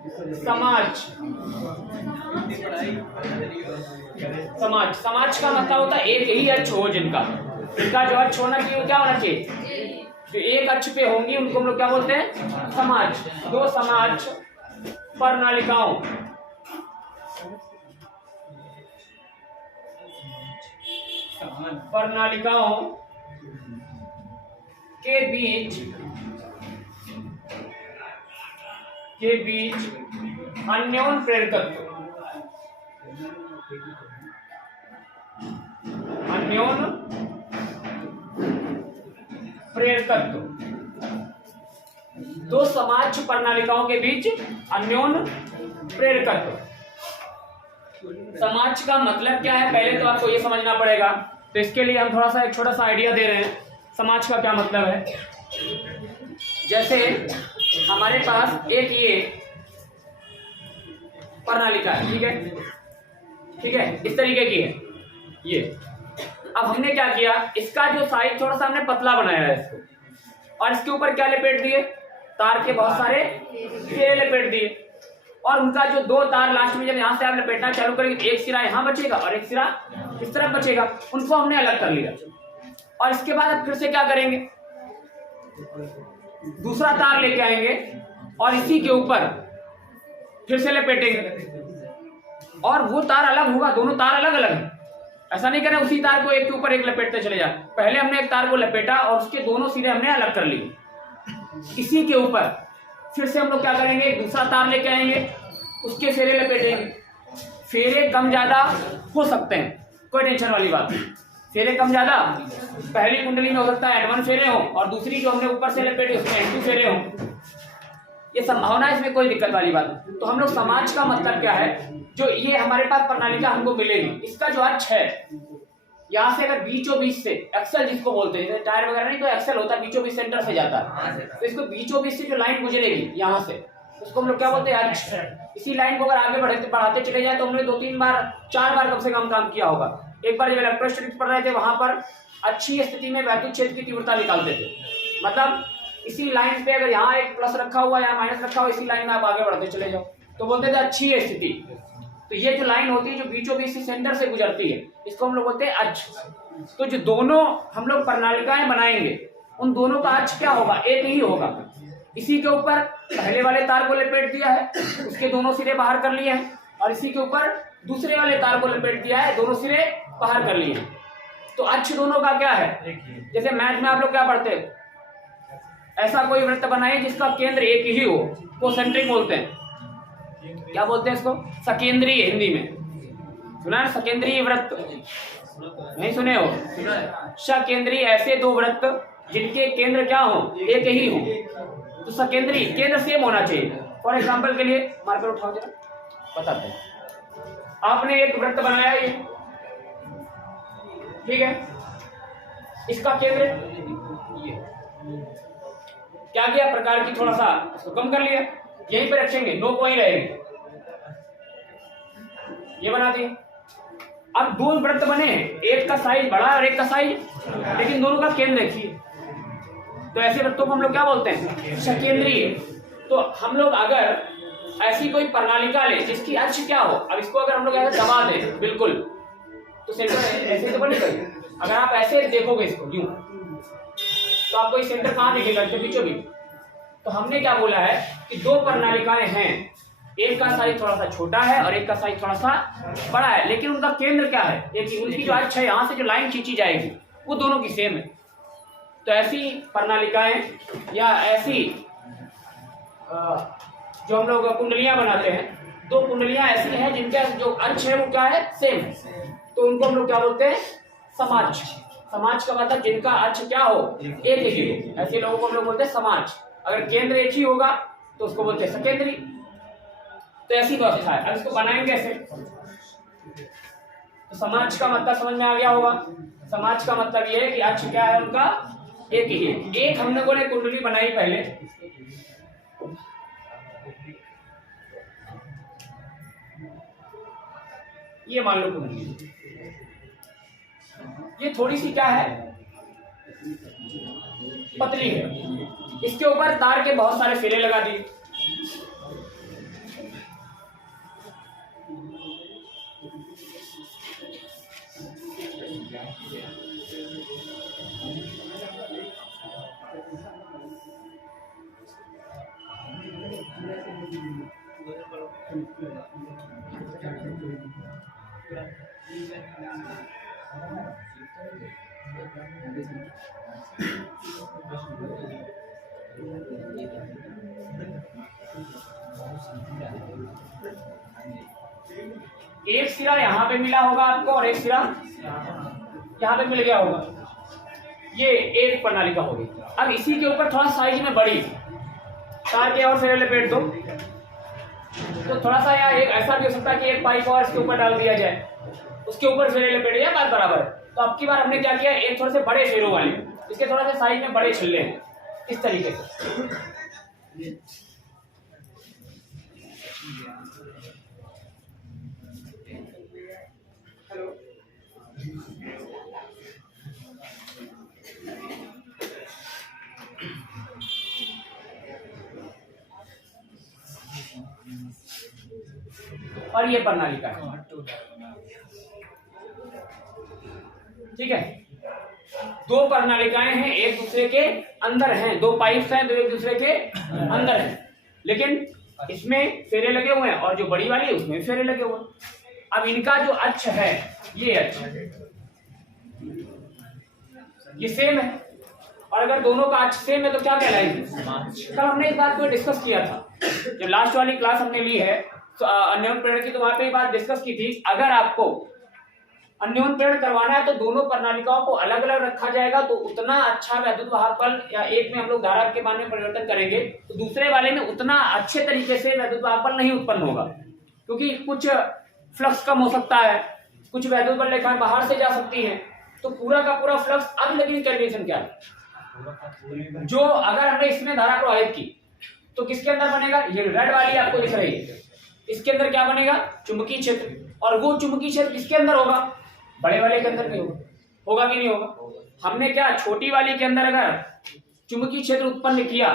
समाज। समाज, समाज का मतलब होता है एक ही अक्ष हो जिनका, इनका जो अक्ष होना चाहिए वो क्या होना चाहिए, जो एक अक्ष पे होंगी उनको हम लोग क्या बोलते हैं, समाज। दो समाज प्रणालिकाओं के बीच अन्योन्य प्रेरकत्व, दो समाज प्रणालिकाओं के बीच अन्योन्य प्रेरकत्व। समाज का मतलब क्या है, पहले तो आपको ये समझना पड़ेगा, तो इसके लिए हम थोड़ा सा एक छोटा सा आइडिया दे रहे हैं समाज का क्या मतलब है। जैसे हमारे पास एक ये प्रणालिका है, ठीक है, इस तरीके की है ये। अब हमने क्या किया, इसका जो साइज थोड़ा सा हमने पतला बनाया है इसको, और इसके ऊपर क्या लपेट दिए, तार के बहुत सारे घेरे लपेट दिए, और उनका जो दो तार लास्ट में जब यहां से आप लपेटना चालू करेंगे, एक सिरा यहां बचेगा और एक सिरा इस तरफ बचेगा, उनको हमने अलग कर लिया। और इसके बाद अब फिर से क्या करेंगे, दूसरा तार लेके आएंगे और इसी के ऊपर फिर से लपेटेंगे, और वो तार अलग होगा, दोनों तार अलग अलग है। ऐसा नहीं करें उसी तार को एक के ऊपर एक लपेटते चले जाए, पहले हमने एक तार को लपेटा और उसके दोनों सिरे हमने अलग कर लिए। इसी के ऊपर फिर से हम लोग क्या करेंगे, दूसरा तार लेके आएंगे, उसके फेरे लपेटेंगे। फेरे कम ज्यादा हो सकते हैं, कोई टेंशन वाली बात नहीं, फेरे कम ज्यादा, पहली कुंडली में हो सकता है N1 फेरे हो और दूसरी जो हमने ऊपर से लपेटे उसमें N2 फेरे हो, ये संभावना है, इसमें कोई दिक्कत वाली बात नहीं। तो हम लोग समाज का मतलब क्या है, जो ये हमारे पास प्रणालिका हमको मिलेगी, इसका जो अक्ष है, यहाँ से अगर बीचों बीच से एक्सेल जिसको बोलते हैं, जैसे टायर वगैरह नहीं तो एक्सेल होता है, बीचों बीच सेंटर से जाता है, तो इसको बीचों बीच से जो लाइन गुजरेगी यहाँ से, उसको हम लोग क्या बोलते हैं, अक्ष। इसी लाइन को अगर आगे बढ़ाते चले जाए तो हमने 2-3 बार 4 बार कम से कम काम किया होगा। एक बार जब इलेक्ट्रोस्टैटिक्स पढ़ रहे थे वहां पर अच्छी स्थिति में वैद्युत क्षेत्र की तीव्रता निकालते थे, मतलब इसी लाइन पे अगर यहाँ एक प्लस रखा हुआ या माइनस रखा हुआ, इसी लाइन में आप आगे बढ़ते चले जाओ, तो बोलते थे अच्छी है स्थिति। तो ये जो लाइन होती है जो बीचों बीच से सेंटर से गुजरती है, इसको हम लोग बोलते हैं अक्ष। तो जो दोनों हम लोग प्रणालिकाएं बनाएंगे, उन दोनों का अक्ष क्या होगा, एक ही होगा। इसी के ऊपर पहले वाले तार को लपेट दिया है, उसके दोनों सिरे बाहर कर लिए हैं, और इसी के ऊपर दूसरे वाले तार को लपेट दिया है, दोनों सिरे बाहर कर लिए। तो अक्ष दोनों का क्या है, जैसे मैथ में आप लोग क्या पढ़ते हैं, ऐसा कोई वृत्त बनाइए जिसका केंद्र एक ही हो, कोसेंट्रिक बोलते हैं। क्या बोलते हैं इसको, सकेंद्रीय, हिंदी में सुना है, सकेंद्रीय वृत्त नहीं सुने हो, सकेंद्रीय, ऐसे दो वृत्त जिनके केंद्र क्या हो, एक ही हो, तो सकेंद्रीय, केंद्र सेम होना चाहिए। फॉर एग्जाम्पल के लिए मार्कर उठाओ जरा, बताते हैं। आपने एक वृत्त बनाया ये, ठीक है, इसका केंद्र ये, क्या किया, प्रकार की थोड़ा सा इसको कम कर लिया, यहीं पे रखेंगे, नोक वहीं रहेगी, ये बना दिए। अब दो वृत्त बने, एक का साइज बड़ा और एक का साइज, लेकिन दोनों का केंद्र एक ही, तो ऐसे वृत्तों को हम लोग क्या बोलते हैं, सकेंद्रीय। तो हम लोग अगर ऐसी कोई प्रणालिका ले जिसकी अक्ष क्या हो, अब इसको अगर हम लोग ऐसे दबा दें बिल्कुल, तो सेंटर ऐसे तो बनेगा। अगर आप ऐसे देखोगे इसको यूं, तो आपको ये सेंटर कहाँ दिखेगा, बीचों बीच। तो हमने क्या बोला है कि दो प्रणालिकाएं हैं, एक का साइज थोड़ा सा छोटा है और एक का साइज थोड़ा सा बड़ा है, लेकिन उनका केंद्र क्या है, एक, उनकी जो अक्ष है, यहाँ से जो लाइन खींची जाएगी वो दोनों की सेम है। तो ऐसी प्रणालिकाएं या ऐसी जो हम लोग कुंडलियां बनाते हैं, दो कुंडलियां ऐसी हैं जिनका जो अक्ष है वो क्या है, सेम है, तो उनको हम लोग क्या बोलते हैं, समाज। समाज का मतलब जिनका अक्ष क्या हो, एक ही हो, ऐसे लोगों को हम लोग बोलते हैं समाज। अगर केंद्र एक ही होगा तो उसको बोलते हैं सकेंद्री। तो ऐसी व्यवस्था है। अब इसको बनाएंगे कैसे, तो समाज का मतलब समझ में आ गया होगा। समाज का मतलब ये है कि अक्ष क्या है उनका, एक ही है। एक हमने बोले कुंडली बनाई पहले, ये मान लो कुंडली, ये थोड़ी सी क्या है, पतली है, इसके ऊपर तार के बहुत सारे फेरे लगा दिए, एक सिरा यहाँ पे मिला होगा आपको और एक सिरा यहाँ पे मिल गया होगा, ये एक प्रणालिका होगी। अब इसी के ऊपर थोड़ा साइज में बड़ी तार के और फेरे लपेट दो, तो थोड़ा सा यहाँ एक ऐसा भी हो सकता है कि एक पाइप और इसके ऊपर डाल दिया जाए, उसके ऊपर फेरे लपेट दिया, बात बराबर। तो अब की बार हमने क्या किया, एक थोड़े से बड़े फेरों वाले, इसके थोड़ा सा साइज में बड़े छिल्ले हैं इस तरीके से। और ये प्रणालिका है, ठीक है। दो प्रणालिकाएं हैं, एक दूसरे के अंदर हैं, दो पाइप्स हैं, दो एक दूसरे के अंदर हैं, लेकिन इसमें फेरे लगे हुए हैं और जो बड़ी वाली है उसमें फेरे लगे हुए हैं। अब इनका जो अक्ष है, ये अक्ष ये सेम है, और अगर दोनों का अक्ष सेम है तो क्या कहलाएगी। कल हमने इस बात को डिस्कस किया था, जो लास्ट वाली क्लास हमने ली है अन्योन प्रेरण की, तो वहां पे ये बात डिस्कस की थी। अगर आपको अन्योन प्रेरण करवाना है तो दोनों प्रणालिकाओं को अलग अलग रखा जाएगा, तो उतना अच्छा वैद्युत वाहकफल, या एक में हम लोग धारा के मान में परिवर्तन करेंगे तो दूसरे वाले में उतना अच्छे तरीके से वैद्युत वाहकफल नहीं उत्पन्न होगा, क्योंकि कुछ फ्लक्स कम हो सकता है, कुछ वैद्युत बल रेखाएं बाहर से जा सकती हैं, तो पूरा का पूरा फ्लक्स। अब लेकिन कंडीशन क्या है, जो अगर हमने इसमें धारा प्रवाहित की तो किसके अंदर बनेगा, ये रेड वाली आपको दिख रही है, इसके अंदर क्या बनेगा, चुंबकीय क्षेत्र। और वो चुंबकीय क्षेत्र किसके अंदर होगा, बड़े वाले के अंदर नहीं होगा, होगा कि नहीं होगा। हमने क्या, छोटी वाली के अंदर अगर चुंबकीय क्षेत्र उत्पन्न किया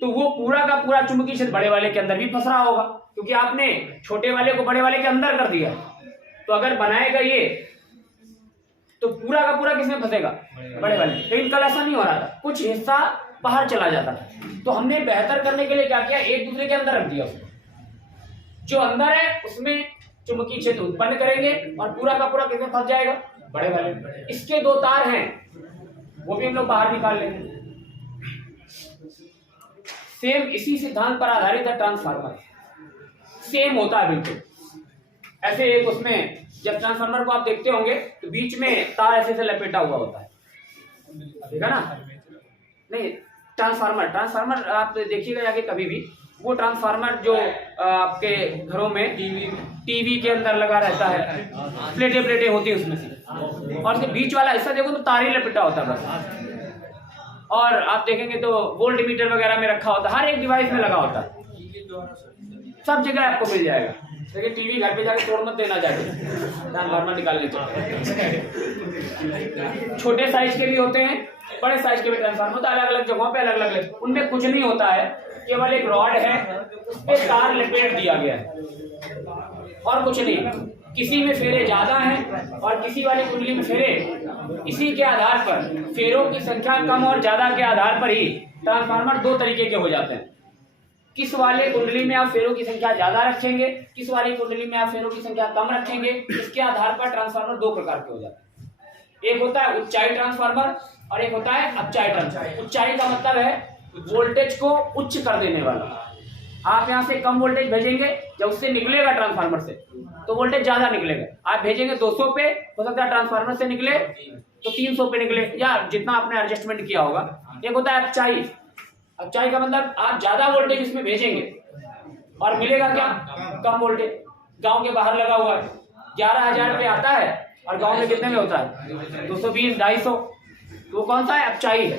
तो वो पूरा का पूरा चुंबकीय क्षेत्र बड़े वाले के अंदर भी फंस रहा होगा, क्योंकि आपने छोटे वाले को बड़े वाले के अंदर कर दिया। तो अगर बनाएगा ये तो पूरा का पूरा किसमें फंसेगा, बड़े वाले। लेकिन कल ऐसा नहीं हो रहा था, कुछ हिस्सा बाहर चला जाता था। तो हमने बेहतर करने के लिए क्या किया, एक दूसरे के अंदर रख दिया उसको, जो अंदर है उसमें चुंबकीय क्षेत्र उत्पन्न करेंगे और पूरा का पूरा किसमें फंस जाएगा, बड़े वाले। इसके दो तार हैं, वो भी हम लोग बाहर निकाल लेंगे। सेम इसी सिद्धांत पर आधारित है ट्रांसफार्मर, सेम होता है बिल्कुल ऐसे। एक उसमें जब ट्रांसफार्मर को आप देखते होंगे तो बीच में तार ऐसे से लपेटा हुआ होता है, ठीक है ना। नहीं, ट्रांसफार्मर आप देखिएगा जाके कभी भी, वो ट्रांसफार्मर जो आपके घरों में टीवी के अंदर लगा रहता है, प्लेटें होती है उसमें से, और उसके बीच वाला हिस्सा देखो तो तार ही लपेटा होता है बस। और आप देखेंगे तो वोल्ट मीटर वगैरह में रखा होता है, हर एक डिवाइस में लगा होता है, सब जगह आपको मिल जाएगा। लेकिन टीवी घर पे जाके तोड़ मत देना, जाके ट्रांसफार्मर निकालने को। छोटे साइज के भी होते हैं, बड़े साइज के भी ट्रांसफार्मर होता है, अलग अलग जगहों पे अलग अलग। उनमें कुछ नहीं होता है, केवल एक रॉड है, उस पे तार लपेट दिया गया है और कुछ नहीं। किसी में फेरे ज्यादा हैं और किसी वाली कुंडली में फेरे, इसी के आधार पर फेरों की संख्या कम और ज्यादा के आधार पर ही ट्रांसफार्मर दो तरीके के हो जाते हैं। किस वाले कुंडली में आप फेरों की संख्या ज्यादा रखेंगे, किस वाली कुंडली में आप फेरों की संख्या कम रखेंगे, इसके आधार पर ट्रांसफार्मर दो प्रकार के हो जाते हैं। एक होता है उच्चाई ट्रांसफार्मर और एक होता है अपचाई ट्रांसफार्मर। उच्चाई का मतलब है वोल्टेज को उच्च कर देने वाला। आप यहाँ से कम वोल्टेज भेजेंगे, जब उससे निकलेगा ट्रांसफार्मर से तो वोल्टेज ज्यादा निकलेगा। आप भेजेंगे 200 पे, हो सकता है ट्रांसफार्मर से निकले तो 300 पे निकले, या जितना आपने एडजस्टमेंट किया होगा। एक होता है अपचाई। अपचाई का मतलब आप ज्यादा वोल्टेज इसमें भेजेंगे और मिलेगा क्या, कम वोल्टेज। गांव के बाहर लगा हुआ है, 11,000 पे आता है और गांव में कितने में होता है 220, 250। तो वो कौन सा है, अपचाई है।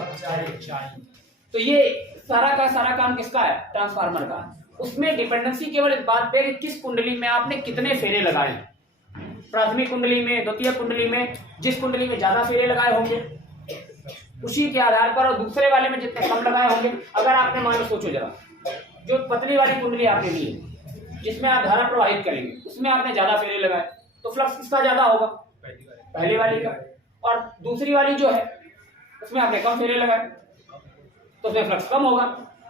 तो ये सारा का सारा काम किसका है, ट्रांसफार्मर का। उसमें डिपेंडेंसी केवल इस बात पे कि किस कुंडली में आपने कितने फेरे लगाए हैं। प्राथमिक कुंडली में, द्वितीय कुंडली में, जिस कुंडली में ज्यादा फेरे लगाए होंगे उसी के आधार पर, और दूसरे वाले में जितने कम लगाए होंगे। अगर आपने मान लो, सोचो जरा, जो पतली वाली कुंडली आपने ली है जिसमें आप धारा प्रवाहित करेंगे, उसमें आपने ज्यादा फेरे लगाए तो फ्लक्स किसका ज्यादा होगा, पहली वाली का। और दूसरी वाली जो है उसमें आपने कम फेरे लगाए तो उसमें फ्लक्स कम होगा।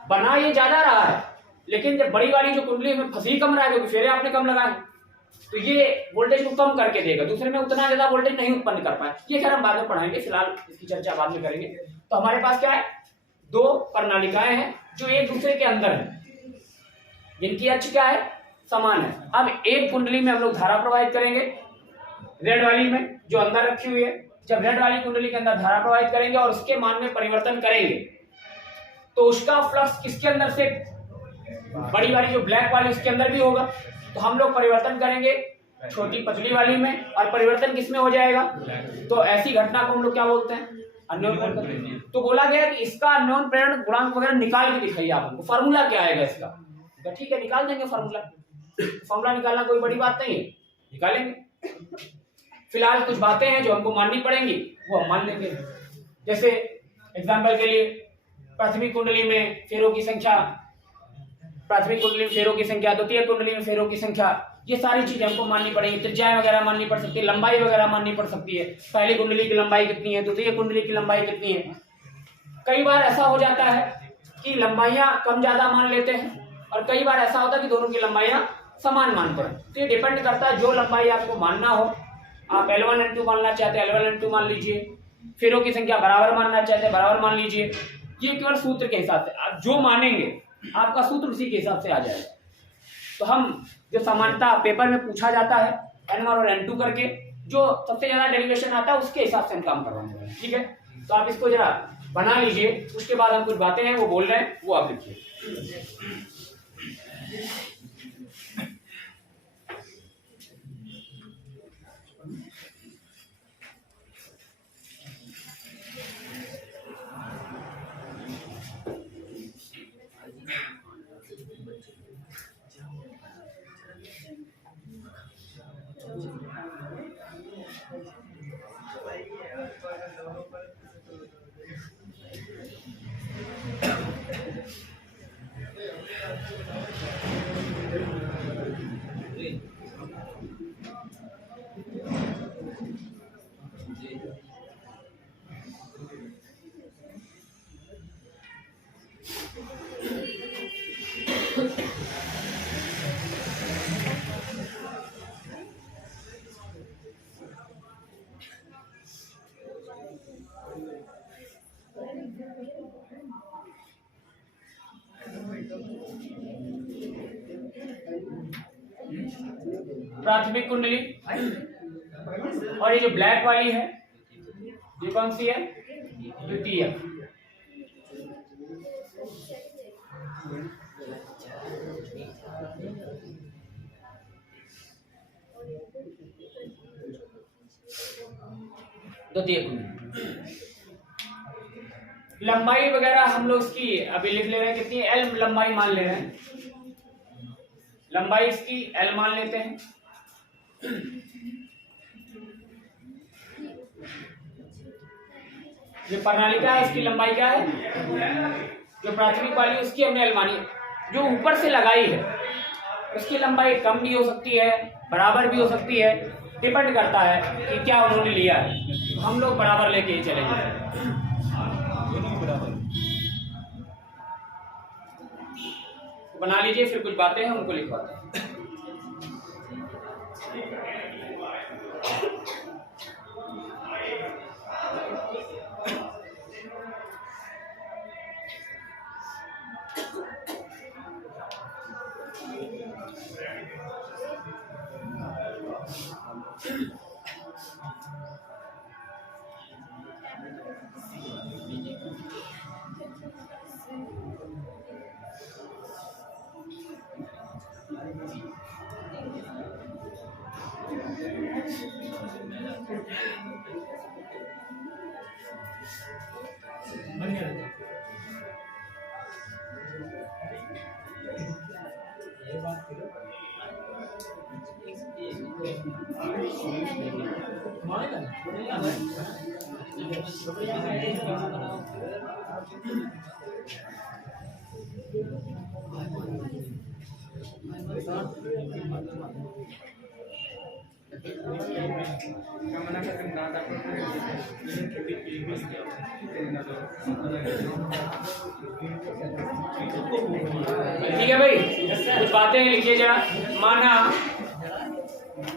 बना ये ज्यादा रहा है, लेकिन जब बड़ी वाली जो कुंडली में फंसी कम रहा है क्योंकि फेरे आपने कम लगाए, तो ये वोल्टेज को कम करके देगा, दूसरे में उतना ज्यादा वोल्टेज नहीं उत्पन्न कर पाए। ये खैर हम बाद में पढ़ाएंगे, फिलहाल इसकी चर्चा बाद में करेंगे। तो हमारे पास क्या है, दो प्रणालिकाएं हैं जो एक दूसरे के अंदर है, जिनकी अक्ष क्या है, समान है। अब एक कुंडली में हम लोग धारा प्रवाहित करेंगे, रेड वाली में जो अंदर रखी हुई है। जब रेड वाली कुंडली के अंदर धारा प्रवाहित करेंगे और उसके मान में परिवर्तन करेंगे तो उसका फ्लक्स किसके अंदर से, बड़ी वाली जो ब्लैक वाली उसके अंदर भी होगा। तो हम लोग परिवर्तन करेंगे छोटी पतली वाली में और परिवर्तन किसमें हो जाएगा। तो ऐसी घटना को हम लोग क्या बोलते हैं, अन्योन प्रेरण। तो बोला गया कि इसका अन्योन प्रेरण गुणांक वगैरह निकाल के दिखाइए आप हमको, फार्मूला क्या आएगा इसका। तो ठीक है, निकाल देंगे फार्मूला निकालना कोई बड़ी बात नहीं है, निकालेंगे। फिलहाल कुछ बातें हैं जो हमको माननी पड़ेंगी, वो हम मान लेंगे। जैसे एग्जाम्पल के लिए प्राथमिक कुंडली में फेरों की संख्या, प्राथमिक कुंडली में फेरों की संख्या, द्वितीय कुंडली में फेरों की संख्या, ये सारी चीजें हमको माननी पड़ेगी। त्रिज्याएं वगैरह माननी पड़ सकती है, लंबाई वगैरह माननी पड़ सकती है। पहली कुंडली की लंबाई कितनी है, द्वितीय कुंडली की लंबाई कितनी है। कई बार ऐसा हो जाता है कि लंबाइयां कम ज्यादा मान लेते हैं और कई बार ऐसा होता है कि दोनों की लंबाइयां समान मानते हैं। तो ये डिपेंड करता है, जो लंबाई आपको मानना हो, आप L1 N2 मानना चाहते हैं L1 N2 मान लीजिए, फेरों की संख्या बराबर मानना चाहते हैं बराबर मान लीजिए। ये केवल सूत्र के हिसाब से आप जो मानेंगे आपका सूत्र उसी के हिसाब से आ जाएगा। तो हम जो समानता पेपर में पूछा जाता है N1 और N2 करके, जो सबसे ज्यादा डेरिवेशन आता है उसके हिसाब से हम काम करवाने वाले हैं। ठीक है, तो आप इसको जरा बना लीजिए, उसके बाद हम कुछ बातें हैं वो बोल रहे हैं वो आप लिखिए। प्राथमिक कुंडली और ये जो ब्लैक वाली है ये कौन सी है, द्वितीय। द्वितीय कुंडली लंबाई वगैरह हम लोग इसकी अभी लिख ले रहे हैं, कितनी L लंबाई मान ले रहे हैं, लंबाई इसकी L मान लेते हैं। जो प्रणालिका है इसकी लंबाई क्या है, जो प्राथमिक वाली उसकी हमने L मानी, जो ऊपर से लगाई है उसकी लंबाई कम भी हो सकती है बराबर भी हो सकती है, डिपेंड करता है कि क्या उन्होंने लिया है। हम लोग बराबर लेके ही चलेंगे। बना लीजिए, फिर कुछ बातें हैं उनको लिखवाते हैं। ठीक है भाई, कुछ बातें लिखिए जरा।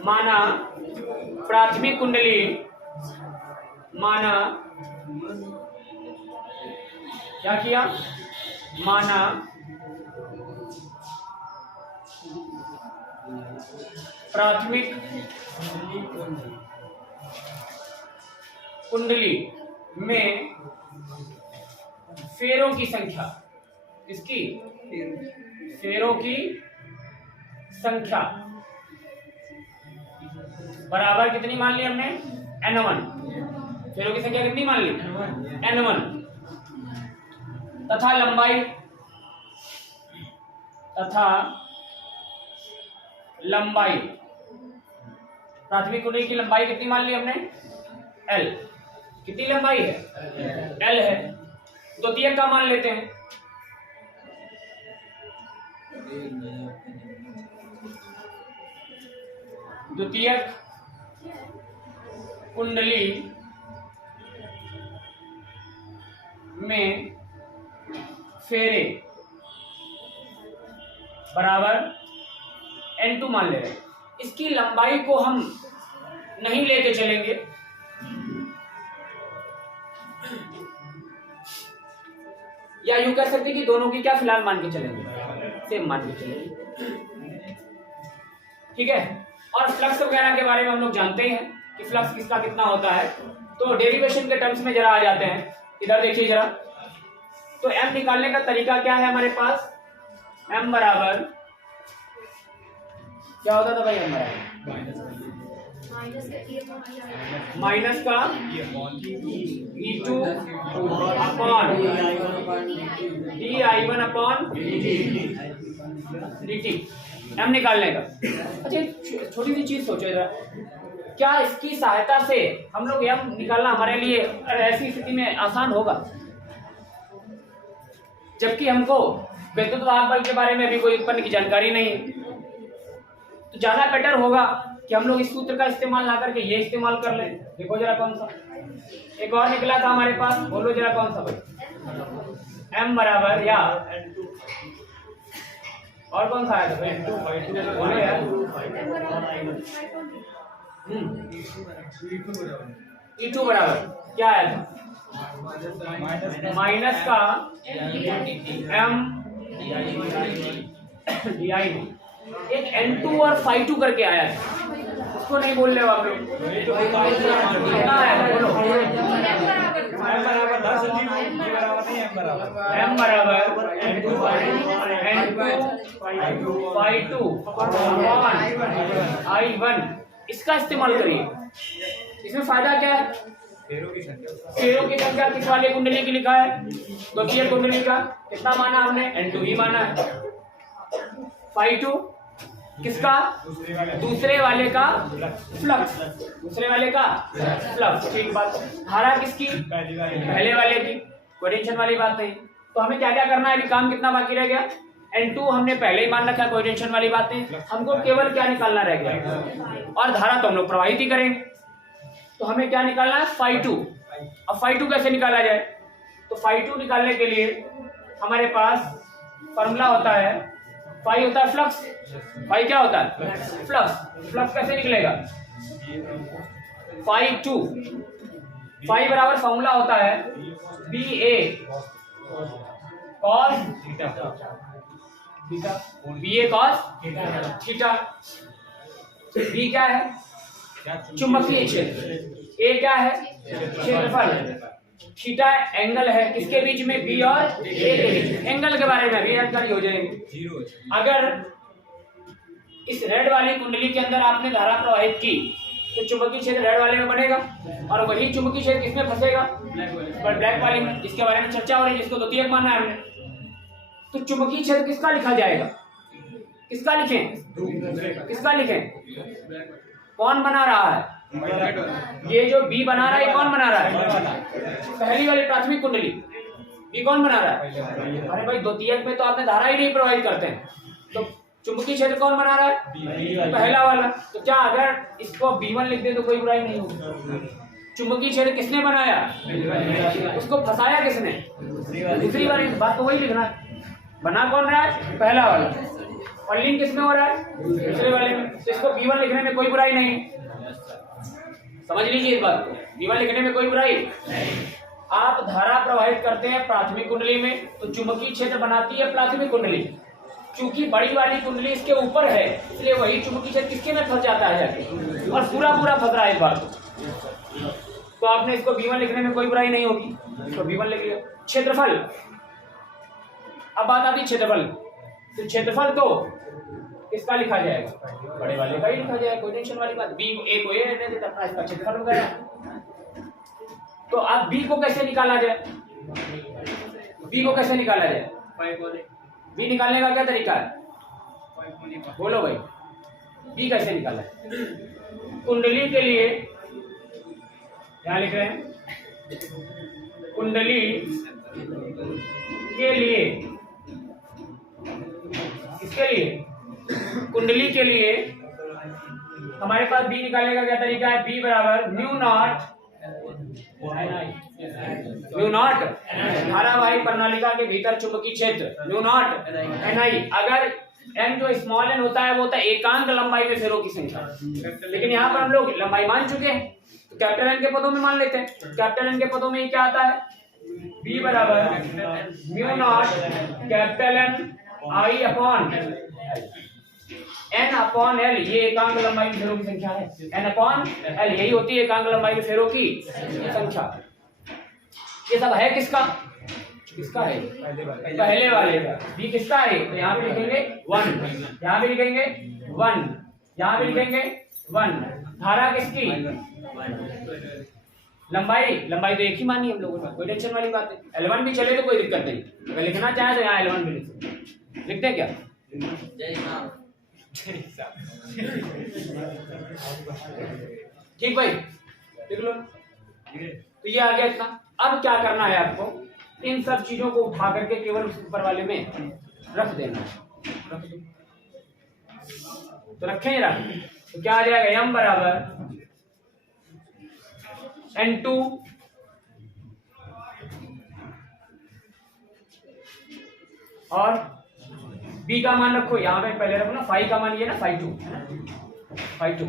माना प्राथमिक कुंडली, माना क्या किया, माना प्राथमिक कुंडली में फेरों की संख्या, इसकी फेरों की संख्या बराबर कितनी मान ली हमने, n1। फेरों की संख्या कितनी मान ली, n1, तथा लंबाई प्राथमिक कुंडली की लंबाई कितनी मान ली हमने, L। कितनी लंबाई है, L है। द्वितीयक का मान लेते हैं, द्वितीयक कुंडली में फेरे बराबर n2 मान ले रहे हैं। इसकी लंबाई को हम नहीं लेके चलेंगे, या यूं कह सकते कि दोनों की क्या फिलहाल मान के चलेंगे, सेम मान के चलेंगे, ठीक है। और फ्लक्स वगैरह के बारे में हम लोग जानते ही हैं कि फ्लक्स किसका कितना होता है। तो डेरिवेशन के टर्म्स में जरा आ जाते हैं, इधर देखिए जरा। तो m निकालने का तरीका क्या है हमारे पास, m बराबर क्या होता था भाई, m बराबर माइनस का E2 upon DI1 upon dt, m निकालने का। अच्छा छोटी सी चीज सोचो जरा, क्या इसकी सहायता से हम लोग m निकालना हमारे लिए ऐसी स्थिति में आसान होगा, जबकि हमको विद्युत वाहक बल के बारे में अभी कोई उत्पन्न की जानकारी नहीं है। तो ज्यादा बेटर होगा कि हम लोग इस सूत्र का इस्तेमाल ना करके ये इस्तेमाल कर लें। देखो जरा कौन सा, एक और निकला था हमारे पास, बोलो जरा कौन सा भाई, m बराबर या और कौन सा आया था भाई, बोलो यार। E2 बराबर क्या आया था, माइनस का m DI। एक N2 और phi2 करके आया है, उसको नहीं बोल रहे हो आप लोग, कितना आया था बोलो, m बराबर N2 phi2 I1। इसका इस्तेमाल करिए। इसमें फायदा क्या है, फेरों की संख्या किस वाले कुंडली की लिखा है, द्वितीय कुंडली का कितना माना हमने, N2 ही माना है। phi2 किसका, दूसरे वाले का फ्लक्स, दूसरे वाले का फ्लक्स, ठीक बात। धारा किसकी, पहले वाले की, कोई टेंशन वाली बात नहीं। तो हमें क्या क्या करना है, अभी काम कितना बाकी रह गया, N2 हमने पहले ही मान रखा, कोई टेंशन वाली बात नहीं। हमको केवल क्या निकालना रह गया, और धारा तो हम लोग प्रवाहित ही करेंगे। तो हमें क्या निकालना है, phi2। अब phi2 कैसे निकाला जाए, तो phi2 निकालने के लिए हमारे पास फॉर्मूला होता है, फाई होता है फ्लक्स, फाई क्या होता है, फ्लक्स। फ्लक्स कैसे निकलेगा, phi2, फाई बराबर फॉर्मूला होता है BA cos BA cos theta. B क्या है, चुंबकीय क्षेत्र, A क्या है, क्षेत्रफल, थीटा एंगल है किसके बीच में, B और A के बीच। एंगल के बारे में भी जानकारी हो जाएगी। अगर इस रेड वाली कुंडली के अंदर आपने धारा प्रवाहित की तो चुंबकीय क्षेत्र रेड वाले में बनेगा, और वही चुंबकीय क्षेत्र किसमें फंसेगा, ब्लैक वाले में, जिसके बारे में चर्चा हो रही है, जिसको द्वितीयक मानना है हमने। तो चुंबकीय क्षेत्र किसका लिखा जाएगा, किसका लिखें, किसका लिखें, कौन बना रहा है, ये जो बी बना रहा है, कौन बना रहा है, पहली वाली प्राथमिक कुंडली, बी कौन बना रहा है। अरे भाई द्वितीयक में तो आपने धारा ही नहीं प्रवाहित करते हैं, तो चुंबकीय क्षेत्र कौन बना रहा है, पहला वाला। तो क्या अगर इसको B1 लिख दे तो कोई बुराई नहीं होगी। चुंबकीय क्षेत्र किसने बनाया, उसको फंसाया किसने, दूसरी वाली, बात तो वही लिखना है। बना कौन रहा है, पहला वाला, और लिंक किसमें हो रहा है, दूसरे वाले में। तो इसको B1 लिखने में कोई बुराई नहीं, समझ लीजिए इस बात को, B1 लिखने में कोई बुराई। आप धारा प्रवाहित करते हैं प्राथमिक कुंडली में तो चुंबकीय क्षेत्र बनाती है प्राथमिक कुंडली। क्योंकि बड़ी वाली कुंडली इसके ऊपर है इसलिए वही चुंबकीय क्षेत्र किसके में फंस जाता है जाके, और पूरा पूरा फंस रहा है इस बार तो आपने इसको V1 लिखने में कोई बुराई नहीं होगी, तो V1 लिख लिया। क्षेत्रफल, अब बात आती है क्षेत्रफल। तो क्षेत्रफल तो किसका लिखा जाएगा, बड़े वाले का ही लिखा जाएगा, कोई टेंशन वाली बात। बी ए को ए रहने देता अपना, इसका क्षेत्रफल हो गया। तो अब बी को कैसे निकाला जाए, बी को कैसे निकाला जाए, बी निकालने का क्या तरीका है, बोलो भाई, बी कैसे निकाला है। कुंडली के लिए क्या लिख रहे हैं, कुंडली के लिए, किसके लिए, कुंडली के लिए हमारे पास बी निकालने का क्या तरीका है, बी बराबर म्यू नॉट धारावाहिक प्रणालिका के भीतर चुंबकीय क्षेत्र म्यू नॉट NI। अगर n जो स्मॉल n होता है वो होता है एकांक लंबाई में फेरों की संख्या, लेकिन यहाँ पर हम लोग लंबाई मान चुके हैं तो कैपिटल N के पदों में मान लेते हैं। कैपिटल N के पदों में क्या आता है, b बराबर mu naught capital N I upon n upon l, ये एकांक लंबाई के फेरों की संख्या है। n अपॉन l यही होती है एकांक लंबाई के फेरों की संख्या। ये सब है किसका, किसका है, पहले वाले का। b किसका है, तो यहाँ पे लिखेंगे 1, यहाँ पे लिखेंगे 1, यहाँ पे लिखेंगे 1। धारा किसकी, लंबाई तो एक ही मानी हम लोगों ने, कोई टेंशन वाली बात है। L1 भी चले तो कोई दिक्कत नहीं, अगर लिखना चाहे तो यहाँ L1 भी लिख सकते, लिखते हैं क्या, ठीक भाई लिख लो। तो ये आ गया इतना। अब क्या करना है आपको, इन सब चीजों को उठा करके केवल उस ऊपर वाले में रख देना, रख दो तो रखें, रख तो क्या आ जाएगा, m बराबर N2 और b का मान रखो यहाँ पे, पहले रखो ना फाई का मान, ये ना फाई 2 है ना, फाई 2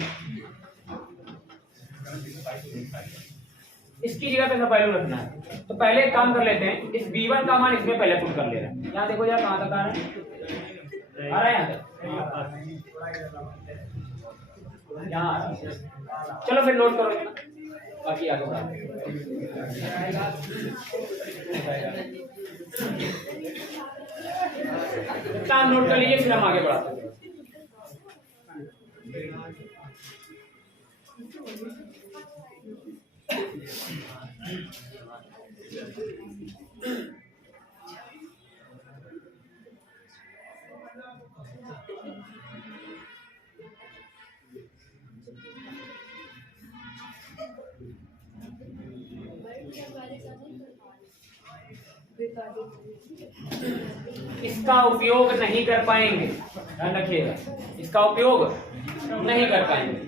इसकी जगह पे वैल्यू रखना है। तो पहले एक काम कर लेते हैं, इस b1 का मान इसमें पहले पुट कर ले रहे हैं। यहाँ देखो यार कहाँ तक आ रहा है, आ रहा है यहाँ आ रहा है। चलो फिर नोट करो इतना, बाकी आगे बढ़ा। काम नोट कर लीजिए फिर हम आगे बढ़ाते हैं। इसका उपयोग नहीं कर पाएंगे, ध्यान रखिएगा, इसका उपयोग नहीं कर पाएंगे।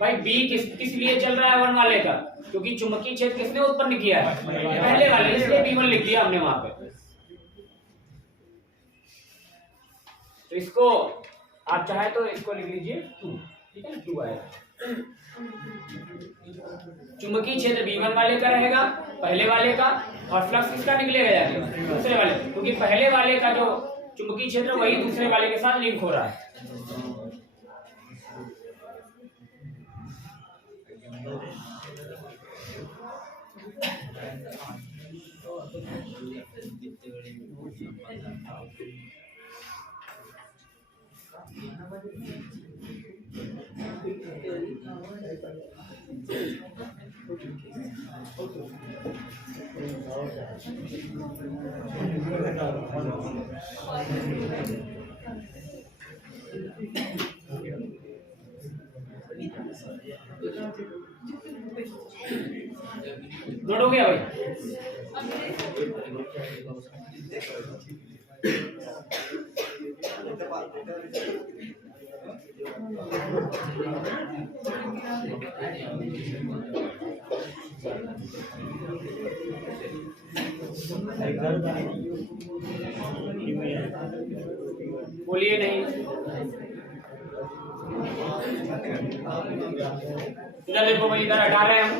भाई बी किस लिए चल रहा है, वन वाले का, क्योंकि चुंबकीय क्षेत्र किसने उत्पन्न किया है, पहले वाले, इसलिए B1 लिख दिया हमने वहां पे। तो इसको आप चाहे तो इसको लिख लीजिए 2, ठीक है, 2 आएगा। चुंबकीय क्षेत्र B1 वाले का रहेगा, पहले वाले का, और फ्लक्स किसका निकलेगा यार, दूसरे वाले, क्योंकि पहले वाले का जो चुंबकीय क्षेत्र वही दूसरे वाले के साथ लिंक हो रहा है। नोट हो गया भाई, बोलिए नहीं, इधर देखो भाई, इधर हटा रहे हैं हम।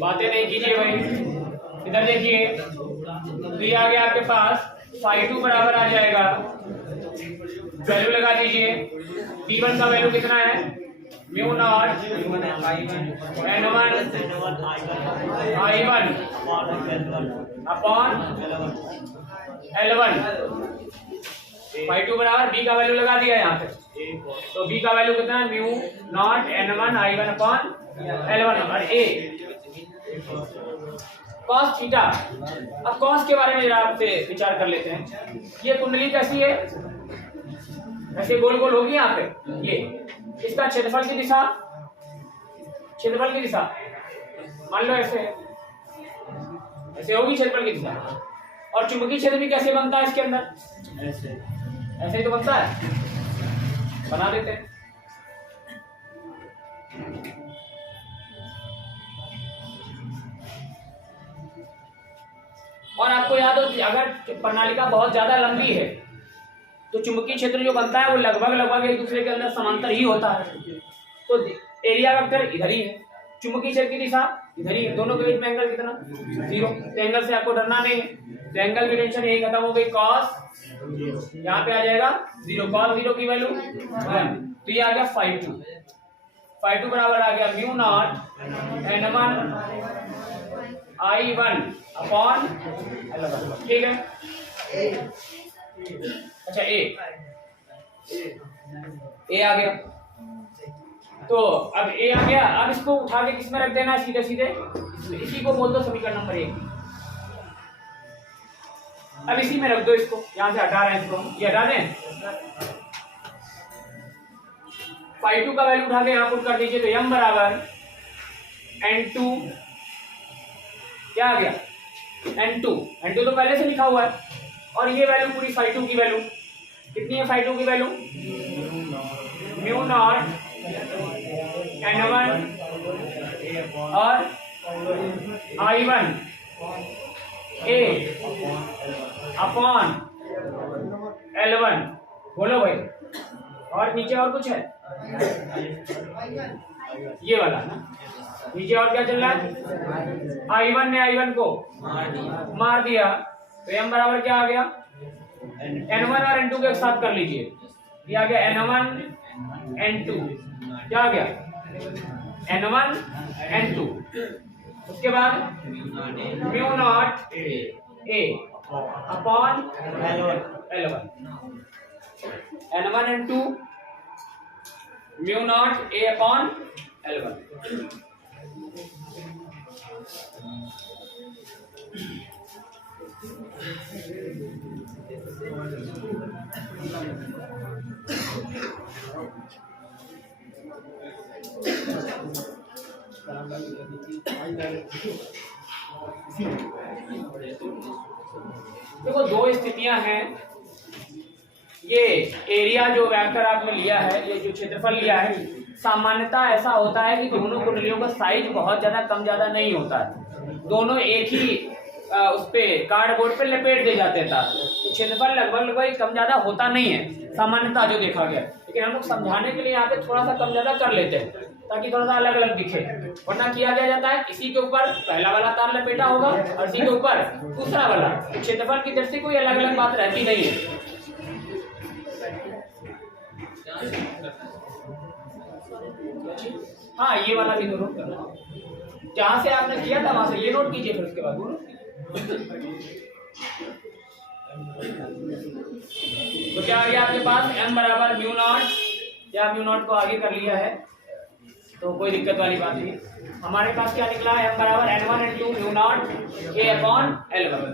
बातें नहीं कीजिए भाई, इधर देखिए। तो ये आ गया आपके पास phi2 बराबर आ जाएगा, वैल्यू लगा दीजिए। P1 का वैल्यू कितना है, mu naught N1 I1 upon L1। phi2 बराबर B का वैल्यू लगा दिया यहाँ पे, तो B का वैल्यू कितना है, mu naught N1 I1 upon L1 और A cos थीटा। अब cos के बारे में जरा आपसे विचार कर लेते हैं। ये कुंडली कैसी है, ऐसे गोल गोल होगी यहाँ पे, ये इसका क्षेत्रफल की दिशा, क्षेत्रफल की दिशा मान लो ऐसे ऐसे होगी क्षेत्रफल की दिशा। और चुंबकीय क्षेत्र भी कैसे बनता है इसके अंदर, ऐसे ही तो बनता है, बना देते हैं। और आपको याद हो, अगर प्रणालिका बहुत ज्यादा लंबी है तो चुंबकीय क्षेत्र जो बनता है वो लगभग एक दूसरे के अंदर समांतर ही होता है। तो एरिया वेक्टर इधर ही है, चुंबकीय क्षेत्र की दिशा इधर ही है, दोनों के बीच में एंगल कितना, 0। तो एंगल से आपको डरना नहीं है, तो एंगल की टेंशन यही खत्म हो गई। cos यहाँ पे आ जाएगा 0, cos 0 की वैल्यू 1, तो ये आ गया phi2। phi2 बराबर आ गया mu naught N1 I1 upon L1। ठीक है, अच्छा ए आ गया, तो अब ए आ गया। अब इसको उठा के किस में रख देना, सीधे सीधे इसी को बोल दो समीकरण नंबर 1। अब इसी में रख दो इसको, यहां से हटा रहे हैं इसको, ये हटा दें। phi2 का वैल्यू उठा के यहां पुट कर दीजिए, तो m बराबर N2 क्या आ गया, N2 तो पहले से लिखा हुआ है। और ये वैल्यू पूरी phi2 की वैल्यू कितनी है, phi2 की वैल्यू म्यू नॉट N1 और I1 A अपॉन L1। बोलो भाई, और नीचे और कुछ है, ये वाला ना, नीचे और क्या चल रहा है, I1 ने I1 को मार दिया, तो m बराबर क्या आ गया, N1 और N2 को एक साथ कर लीजिए, ये आ गया N1 N2, क्या आ गया N1 N2। उसके बाद mu naught A upon L1, N1 N2 mu naught A upon L1। देखो दो स्थितियां हैं, ये एरिया जो वेक्टर आपने लिया है, ये जो क्षेत्रफल लिया है, सामान्यतः ऐसा होता है कि दोनों कुंडलियों का साइज बहुत ज्यादा कम ज्यादा नहीं होता है, दोनों एक ही उस पे कार्डबोर्ड पे लपेट दे जाते था, तो क्षेत्रफल लगभग कम ज्यादा होता नहीं है सामान्यतः जो देखा गया। लेकिन हम लोग समझाने के लिए यहाँ पे थोड़ा सा कम ज्यादा कर लेते हैं ताकि थोड़ा सा अलग अलग दिखे, वरना किया क्या जाता है, इसी के ऊपर पहला वाला तार लपेटा होगा और इसी के ऊपर दूसरा वाला, क्षेत्रफल की दृष्टि कोई अलग अलग बात रहती नहीं है। हाँ, ये वाला भी नोट करना, जहां से आपने किया था वहां से ये नोट कीजिए, फिर उसके बाद तो क्या आ गया आपके पास, m बराबर म्यू नॉट, या म्यू नॉट को आगे कर लिया है तो कोई दिक्कत वाली बात नहीं। हमारे पास क्या निकला है, m बराबर N1 N2 mu naught A upon L1।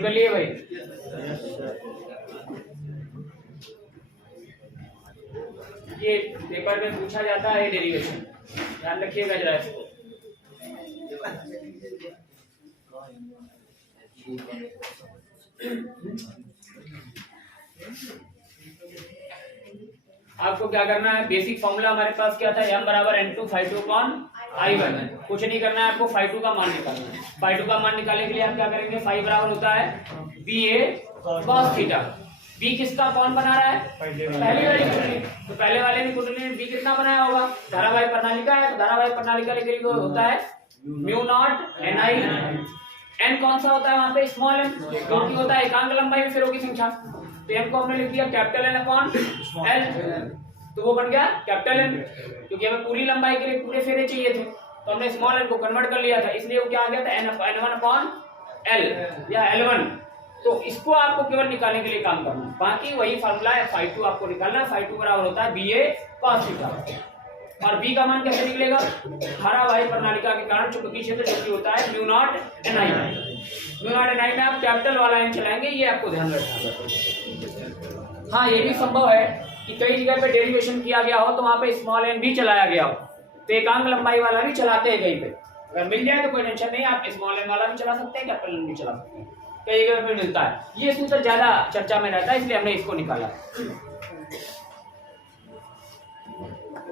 Note कर लिए भाई? ये पेपर में पूछा जाता है डेरिवेशन, ध्यान रखिएगा जरा इसको। आपको क्या करना है, बेसिक फॉर्मूला हमारे पास क्या था, m बराबर n2 φ2 अपॉन I1। कुछ नहीं करना है, आपको φ2 का मान निकालना है। φ2 का मान निकालने के लिए आप क्या करेंगे, फाई बराबर होता है BA cos थीटा। B किसका कौन बना रहा है, पहली वाली कुंडली। तो पहले वाले में कुंडली में B कितना बनाया होगा, धारावाही प्रणालिका है, तो धारावाही प्रणालिका के लिए होता है म्यू नॉट Ni। n कौन सा होता है वहां पे, स्मॉल n, क्योंकि होता है एकांक लंबाई में फेरों की संख्या। तो m को हमने लिख दिया कैपिटल N अपॉन L, तो वो बन गया कैपिटल N, क्योंकि हमें पूरी लंबाई के लिए पूरे फेरे चाहिए थे, तो हमने स्मॉल n को कन्वर्ट कर लिया था, इसलिए वो क्या आ गया था N1 अपॉन L या L1। तो इसको आपको केवल निकालने के लिए काम करना है, बाकी वही फार्मूला है, φ2 आपको निकालना है। φ2 बराबर होता है BA cos थीटा। और B का मान कैसे निकलेगा, धारावाही प्रणालिका के कारण चुंबकीय क्षेत्र जो कि होता है mu naught Ni। Mu naught Ni में आप कैपिटल वाला n चलाएंगे, ये आपको ध्यान रखना है। हाँ, ये भी संभव है कि कई जगह पे डेरिवेशन किया गया हो तो वहां पे स्मॉल n भी चलाया गया हो, तो एकांक लंबाई वाला भी चलाते हैं कहीं पे, अगर मिल जाए तो कोई टेंशन नहीं, आप स्मॉल n वाला भी चला सकते हैं, कैपिटल n भी चला सकते हैं, कई जगह पे मिलता है। ये सूत्र ज्यादा चर्चा में रहता है, इसलिए हमने इसको निकाला।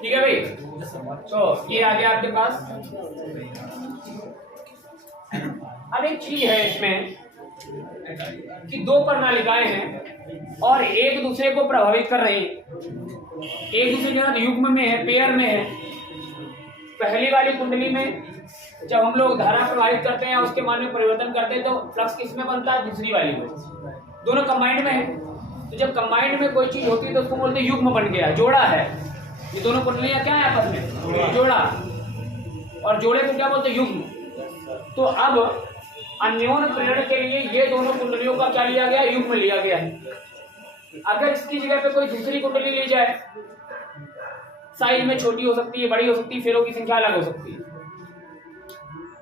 ठीक है भाई, तो ये आ गया आपके पास। अब एक चीज है इसमें कि दो प्रणालिकाएं हैं और एक दूसरे को प्रभावित कर रही हैं, एक दूसरे के साथ युग्म में है, पेयर में है। पहली वाली कुंडली में जब हम लोग धारा प्रवाहित करते हैं, उसके मान में परिवर्तन करते हैं, तो फ्लक्स किस में बनता है, दूसरी वाली में। दोनों कंबाइंड में है, तो जब कंबाइंड में कोई चीज होती है तो उसको बोलते हैं युग्म बन गया, जोड़ा है। ये दोनों कुंडलियां क्या है आपस में, जोड़ा, और जोड़े को क्या बोलते हैं, युग्म। तो अब अन्योन्य प्रेरण के लिए ये दोनों कुंडलियों का क्या लिया गया, युग्म लिया गया है। अगर इसकी जगह पे कोई दूसरी कुंडली ली जाए, साइज में छोटी हो सकती है, बड़ी हो सकती है, फेरों की संख्या अलग हो सकती है,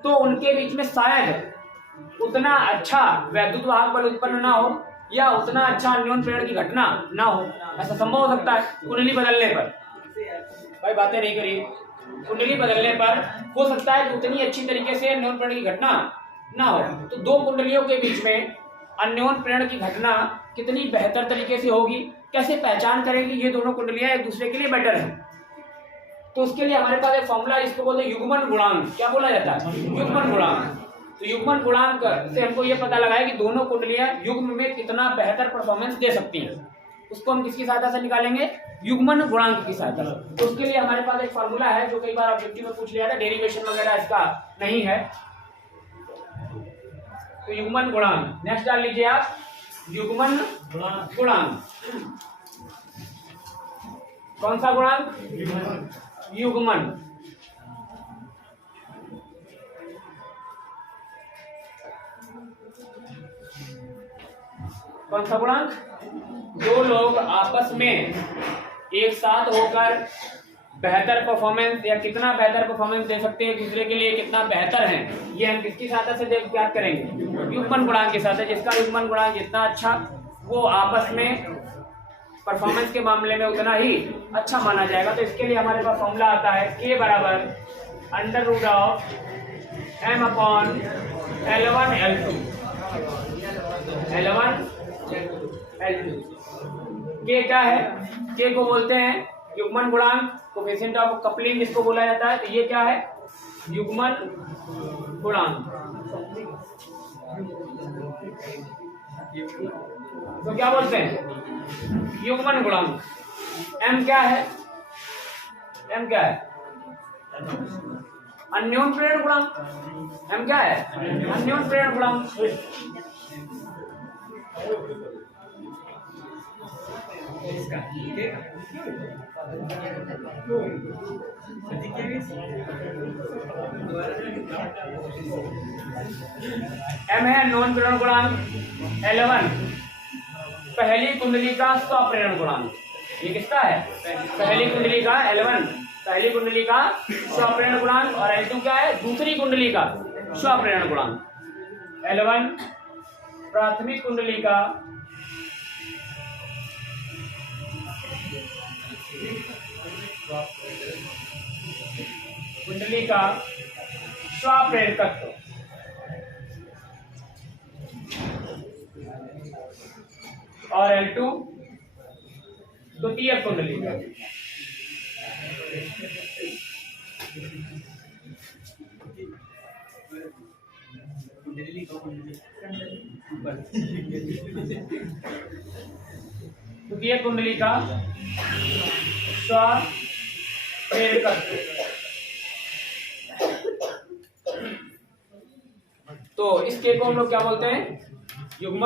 तो उनके बीच में शायद उतना अच्छा वैद्युत वाहक बल उत्पन्न ना हो या उतना अच्छा अन्योन्य प्रेरण की घटना ना हो। ऐसा संभव हो सकता है कुंडली बदलने पर। भाई बातें नहीं करिए, कुंडली बदलने पर हो सकता है कि उतनी अच्छी तरीके से अन्योन्य प्रेरण की घटना ना हो। तो दो कुंडलियों के बीच में अन्योन्य प्रेरण की घटना कितनी बेहतर तरीके से होगी, कैसे पहचान करेंगे ये दोनों कुंडलियां एक दूसरे के लिए बेटर है। तो उसके लिए हमारे पास एक फॉर्मूला, इसको बोलते हैं युग्मन गुणांक। क्या बोला जाता है, युग्मन गुणांक। तो युग्मन गुणांक से हमको ये पता लगा है कि दोनों कुंडलियां युग्म में कितना बेहतर परफॉर्मेंस दे सकती हैं। उसको हम किसकी सहायता से निकालेंगे, युग्मन गुणांक की सहायता से। तो उसके लिए हमारे पास एक फॉर्मूला है जो कई बार ऑब्जेक्टिव में पूछ लिया था, डेरिवेशन वगैरह इसका नहीं है। तो युग्मन गुणांक नेक्स्ट डाल लीजिए आप, युग्मन गुणांक। कौन सा गुणांक, युग्मन। कौन सा गुणांक, दो लोग आपस में एक साथ होकर बेहतर परफॉर्मेंस या कितना बेहतर परफॉर्मेंस दे सकते हैं, दूसरे के लिए कितना बेहतर है, ये हम किसकी सहायता से ज्ञात करेंगे, युग्मन गुणांक के साथ। जिसका युग्मन गुणांक जितना अच्छा, वो आपस में परफॉर्मेंस के मामले में उतना ही अच्छा माना जाएगा। तो इसके लिए हमारे पास फॉर्मूला आता है K बराबर √m upon L1 L2। L1 L2 K क्या है, K को बोलते हैं युग्मन गुणांक, कोएफिशिएंट ऑफ कपलिंग जिसको बोला जाता है। तो ये क्या है, युग्मन गुणांक। तो क्या बोलते हैं, युग्मन गुणांक। M क्या है, M क्या है, अन्योन्य प्रेरण गुणांक। M क्या है, अन्योन्य प्रेरण गुणांक। M है अन्योन्य प्रेरण गुणांक। L1 पहली कुंडली का स्वप्रेरण गुणांक। ये किसका है, पहली कुंडली का L1 पहली कुंडली का स्वप्रेरण गुणांक, और L2 क्या है, दूसरी कुंडली का स्वप्रेरण गुणांक। L1 प्राथमिक कुंडली का स्वाप्रेरकत्व और L2 द्वितीय कुंडली का स्वाप्रेरकत्व। तो इसके को हम लोग क्या बोलते हैं? युग्मन